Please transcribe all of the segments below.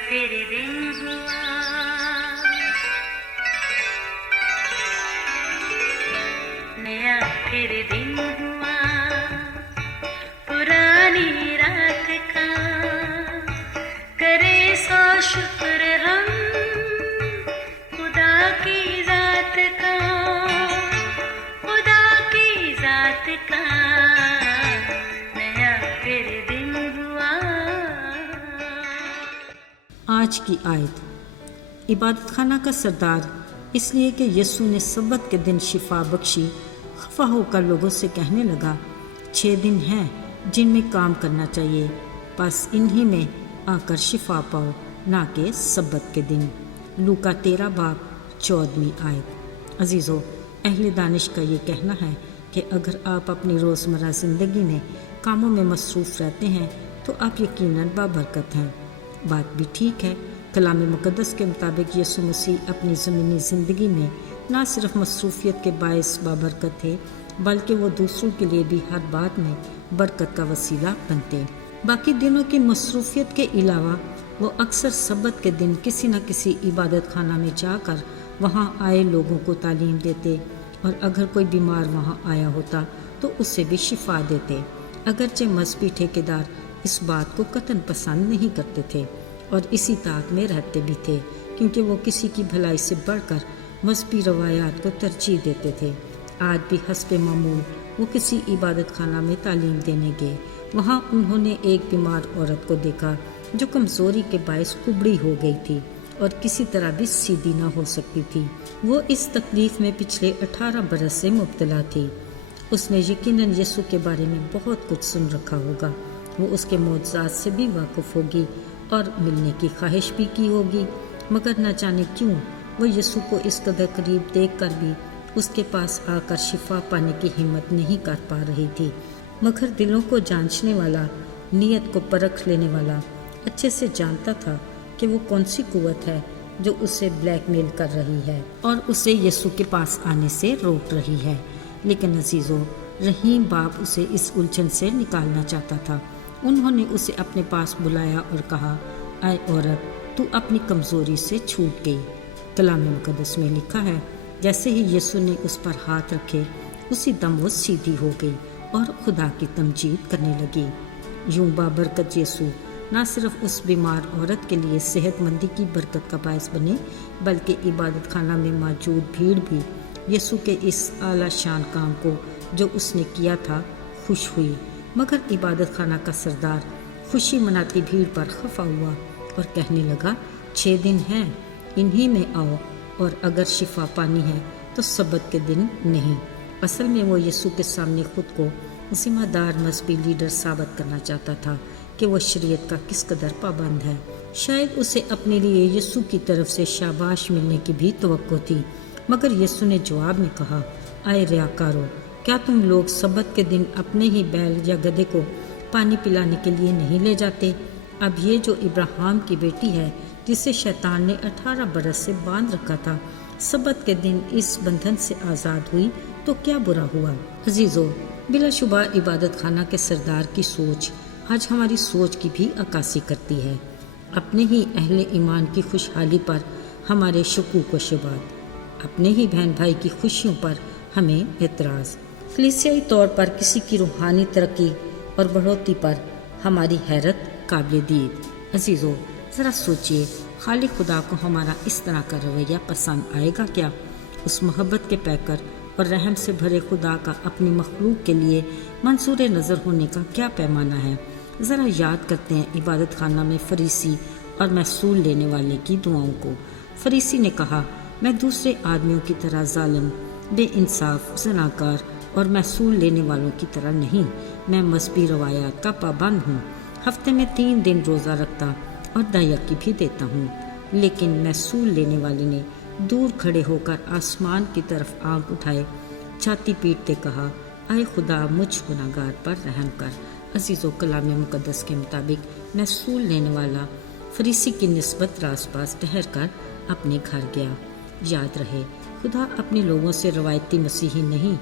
फिर दिन हुआ, नया फिर दिन हुआ, पुरानी रात का करे सो शुक्र हम खुदा की जात का, खुदा की जात का नया फिर दिन हुआ। आज की आयत। इबादत खाना का सरदार इसलिए कि यीशु ने सब्बत के दिन शिफा बख्शी खफा होकर लोगों से कहने लगा, 6 दिन हैं जिनमें काम करना चाहिए, बस इन्हीं में आकर शिफा पाओ, ना कि सब्बत के दिन। लूका 13 बाब 14वीं आयत। अजीज़ों, अहले दानिश का ये कहना है कि अगर आप अपनी रोज़मर्रा ज़िंदगी में कामों में मसरूफ़ रहते हैं तो आप यकीनन बाबरकत हैं। बात भी ठीक है। कलाम मुक़द्दस के मुताबिक यीशु मसीह अपनी ज़मीनी ज़िंदगी में ना सिर्फ मसरूफ़ियत के बायस बाबरकत थे, बल्कि वो दूसरों के लिए भी हर बात में बरकत का वसीला बनते। बाकी दिनों की मसरूफ़ियत के अलावा वो अक्सर सब्बत के दिन किसी न किसी इबादत खाना में जाकर वहाँ आए लोगों को तालीम देते, और अगर कोई बीमार वहाँ आया होता तो उसे भी शिफा देते। अगरचे मजहबी ठेकेदार इस बात को कतन पसंद नहीं करते थे और इसी ताक में रहते भी थे, क्योंकि वो किसी की भलाई से बढ़कर मजहबी रवायात को तरजीह देते थे। आज भी हस्ब मामूल वो किसी इबादत खाना में तालीम देने गए। वहाँ उन्होंने एक बीमार औरत को देखा जो कमज़ोरी के बायस कुबड़ी हो गई थी और किसी तरह भी सीधी ना हो सकती थी। वो इस तकलीफ में पिछले 18 बरस से मुब्तला थी। उसने यकीनन यीशु के बारे में बहुत कुछ सुन रखा होगा। वो उसके मौजज़ात से भी वाकिफ़ होगी और मिलने की ख्वाहिश भी की होगी, मगर न जाने क्यों वो यीशु को इस कदर करीब देखकर भी उसके पास आकर शिफा पाने की हिम्मत नहीं कर पा रही थी। मगर दिलों को जांचने वाला, नीयत को परख लेने वाला अच्छे से जानता था कि वो कौन सी कुव्वत है जो उसे ब्लैकमेल कर रही है और उसे यीशु के पास आने से रोक रही है। लेकिन अजीज़ों, रहीम बाप उसे इस उलझन से निकालना चाहता था। उन्होंने उसे अपने पास बुलाया और कहा, ऐ औरत, तू अपनी कमज़ोरी से छूट गई। कलाम मुक़द्दस में लिखा है, जैसे ही यीशु ने उस पर हाथ रखे उसी दम वो सीधी हो गई और खुदा की तमजीद करने लगी। यूं बाबरकत यीशु न सिर्फ उस बीमार औरत के लिए सेहतमंदी की बरकत का बायस बने, बल्कि इबादत खाना में मौजूद भीड़ भी यीशु के इस आला शान काम को जो उसने किया था खुश हुई। मगर इबादत खाना का सरदार खुशी मनाती भीड़ पर खफा हुआ और कहने लगा, 6 दिन हैं, इन्हीं में आओ, और अगर शिफा पानी है तो सब्बत के दिन नहीं। असल में वो यीशु के सामने खुद को ज़िम्मेदार मजहबी लीडर साबित करना चाहता था कि वो शरीयत का किस कदर पाबंद है। शायद उसे अपने लिए यीशु की तरफ से शाबाश मिलने की भी तवक्को थी, मगर यीशु ने जवाब में कहा, आए रियाकारो, क्या तुम लोग सब्बत के दिन अपने ही बैल या गधे को पानी पिलाने के लिए नहीं ले जाते? अब ये जो इब्राहिम की बेटी है, जिसे शैतान ने 18 बरस से बांध रखा था, सब्बत के दिन इस बंधन से आज़ाद हुई तो क्या बुरा हुआ? अजीज़ों, बिलाशुबा इबादत खाना के सरदार की सोच आज हमारी सोच की भी अक्कासी करती है। अपने ही अहले ईमान की खुशहाली पर हमारे शकूक व शुबात, अपने ही बहन भाई की खुशियों पर हमें एतराज़, कलीसियाई तौर पर किसी की रूहानी तरक्की और बढ़ोतरी पर हमारी हैरत काबिल दीद। अजीज़ों, ज़रा सोचिए, खालिक खुदा को हमारा इस तरह का रवैया पसंद आएगा क्या? उस मोहब्बत के पैकर और रहम से भरे खुदा का अपनी मखलूक के लिए मंसूर नज़र होने का क्या पैमाना है? ज़रा याद करते हैं इबादत खाना में फरीसी और महसूल लेने वाले की दुआओं को। फरीसी ने कहा, मैं दूसरे आदमियों की तरह जालिम, बेइंसाफ, ज़नाकार और महसूल लेने वालों की तरह नहीं। मैं मजहबी रवायात का पाबंद हूँ, हफ्ते में 3 दिन रोज़ा रखता और दयकी भी देता हूँ। लेकिन महसूल लेने वाले ने दूर खड़े होकर आसमान की तरफ आंख उठाए, छाती पीटते कहा, आए खुदा, मुझ गुनाहगार पर रहम कर। अजीज़ों, कलाम मुक़द्दस के मुताबिक महसूल लेने वाला फरीसी की निस्बत रास पास ठहर कर अपने घर गया। याद रहे, खुदा अपने लोगों से रवायती मसीही नहीं,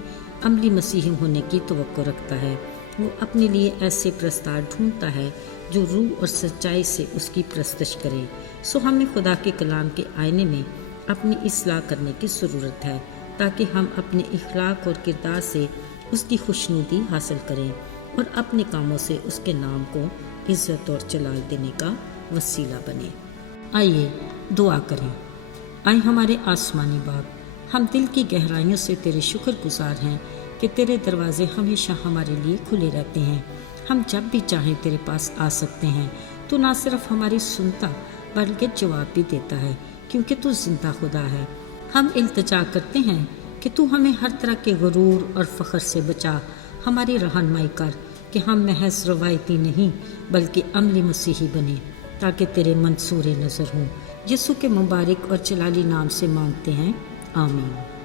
अमली मसीही होने की तवक्को रखता है। وہ اپنے لیے ایسے پرستار ڈھونڈتا ہے جو روح اور سچائی سے اس کی پرستش کرے۔ سو ہمیں خدا کے کلام کے آئینے میں اپنی اصلاح کرنے کی ضرورت ہے تاکہ ہم اپنے اخلاق اور کردار سے اس کی خوشنودی حاصل کریں اور اپنے کاموں سے اس کے نام کو عزت اور جلال دینے کا وسیلہ بنے۔ آئیے دعا کریں۔ آئے ہمارے آسمانی باپ، ہم دل کی گہرائیوں سے تیرے شکر گزار ہیں کہ تیرے دروازے ہمیشہ ہمارے لیے کھلے رہتے ہیں۔ ہم جب بھی چاہیں تیرے پاس آ سکتے ہیں۔ تو نہ صرف ہماری سنتا بلکہ جواب بھی دیتا ہے، کیونکہ تو زندہ خدا ہے۔ ہم التجا کرتے ہیں کہ تو ہمیں ہر طرح کے غرور اور فخر سے بچا، ہماری رہنمائی کر کہ ہم محض روایتی نہیں بلکہ عملی مسیحی بنیں، تاکہ تیرے منصور نظر ہوں۔ یسوع کے مبارک اور جلالی نام سے مانگتے ہیں، آمین۔